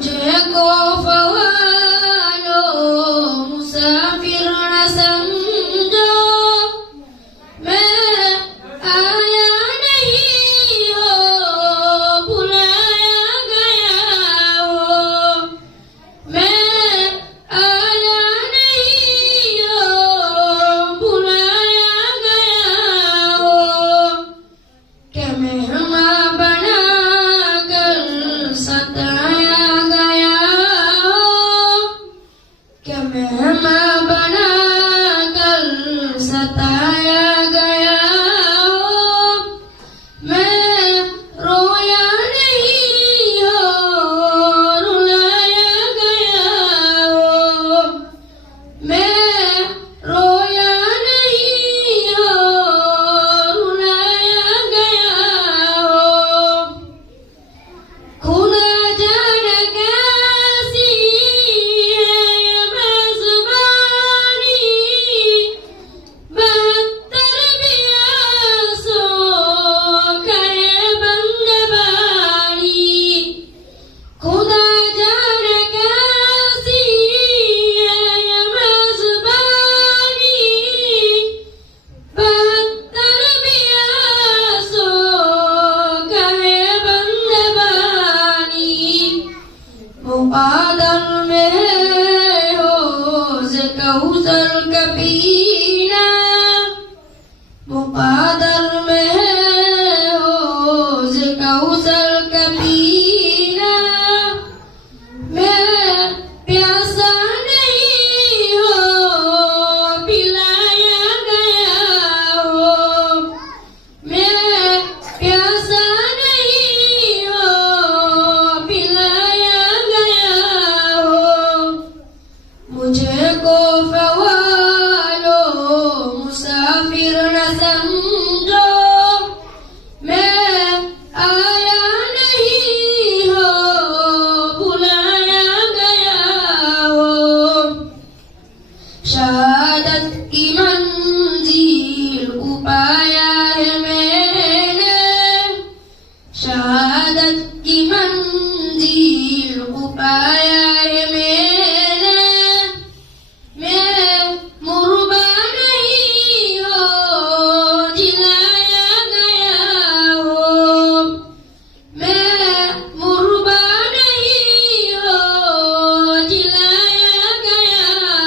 मुझको फवालो मुसाफिर न समझो, मैं आया नहीं हो बुलाया गया हो, मैं आया नहीं हो बुलाया गया हो। क्या मेहमान बना कर सताया गया हो, क्या मेहमान बना कर सताया गया हो। मैं रोया नहीं हो रुलाया गया हो, मैं रोया नहीं हो रुलाया गया हो। खुदा जाने कैसी है ये मेज़बानी, बहत्तर भी आंसू करे बंदबानी। खुदा जाने कैसी है ये मेज़बानी, बहत्तर भी आंसू करे बंदबानी। मुक़ादर में हौज़ कौसर का पीना, मुक़ादर